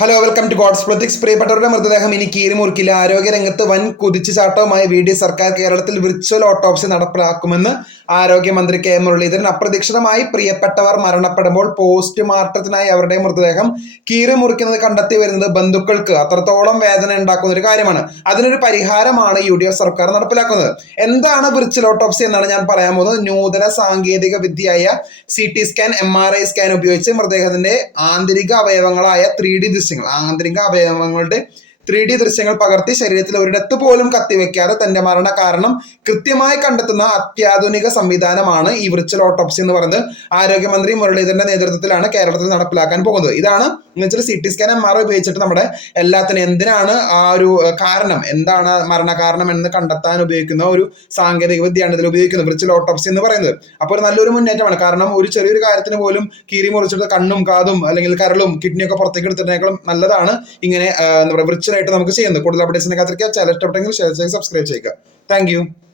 Hello, welcome to God's politics. പ്രിയപ്പെട്ടവരുടെ മൃതദേഹം ഇനി കീറിമുറുക്കില്ല. ആരോഗ്യരംഗത്ത് വൻ കുതിച്ചുചാട്ടവുമായി സർക്കാർ കേരളത്തിൽ വിർച്വൽ ഓട്ടോപ്സി നടപ്പിലാക്കുമെന്ന് ആരോഗ്യമന്ത്രി കെ മുരളീധരൻ. അപ്രതീക്ഷിതമായി പ്രിയപ്പെട്ടവർ മരണപ്പെടുമ്പോൾ പോസ്റ്റ്മോർട്ടത്തിനായി അവരുടെ മൃതദേഹം കീറിമുറിക്കുന്നത് കണ്ടെത്തി വരുന്നത് ബന്ധുക്കൾക്ക് അത്രത്തോളം വേദന ഉണ്ടാക്കുന്ന ഒരു കാര്യമാണ്. അതിനൊരു പരിഹാരമാണ് UDF സർക്കാർ നടപ്പിലാക്കുന്നത്. എന്താണ് വിർച്വൽ ഓട്ടോപ്സി എന്നാണ് ഞാൻ പറയാൻ പോകുന്നത്. നൂതന സാങ്കേതിക വിദ്യയായ CT സ്കാൻ, MRI സ്കാൻ ഉപയോഗിച്ച് മൃതദേഹത്തിന്റെ ആന്തരിക അവയവങ്ങളായ 3D ആന്തരിക അവയവങ്ങളുടെ 3D ദൃശ്യങ്ങൾ പകർത്തി ശരീരത്തിൽ ഒരിടത്ത് പോലും കത്തിവെക്കാതെ തന്റെ മരണ കാരണം കൃത്യമായി കണ്ടെത്തുന്ന അത്യാധുനിക സംവിധാനമാണ് ഈ വിർച്വൽ ഓട്ടോപ്സി എന്ന് പറയുന്നത്. ആരോഗ്യമന്ത്രി മുരളീധരന്റെ നേതൃത്വത്തിലാണ് കേരളത്തിൽ നടപ്പിലാക്കാൻ പോകുന്നത്. ഇതാണ് എന്നുവെച്ചാൽ CT സ്കാൻ, MRI ഉപയോഗിച്ചിട്ട് നമ്മുടെ എല്ലാത്തിനും എന്തിനാണ് ആ ഒരു കാരണം, എന്താണ് മരണകാരണം എന്ന് കണ്ടെത്താൻ ഉപയോഗിക്കുന്ന ഒരു സാങ്കേതിക വിദ്യയാണ് ഇതിൽ ഉപയോഗിക്കുന്നത്, വിർച്വൽ ഓട്ടോപ്സി എന്ന് പറയുന്നത്. അപ്പോൾ നല്ലൊരു മുന്നേറ്റമാണ്. കാരണം ഒരു ചെറിയൊരു കാര്യത്തിന് പോലും കീറി മുറിച്ചിട്ട് കണ്ണും കാതും അല്ലെങ്കിൽ കരളും കിഡ്നിയൊക്കെ പുറത്തേക്ക് എടുത്തതിനേക്കാളും നല്ലതാണ് ഇങ്ങനെ എന്താ പറയുക വിർച്വൽ ആയിട്ട് നമുക്ക് ചെയ്യുന്നത്. കൂടുതൽ അപ്ഡേറ്റ്സിനെ കാത്തിരിക്കുക. ചാനൽ ഇഷ്ടപ്പെട്ടെങ്കിൽ ഷെയർ ചെയ്യുക, സബ്സ്ക്രൈബ് ചെയ്യുക. Thank you.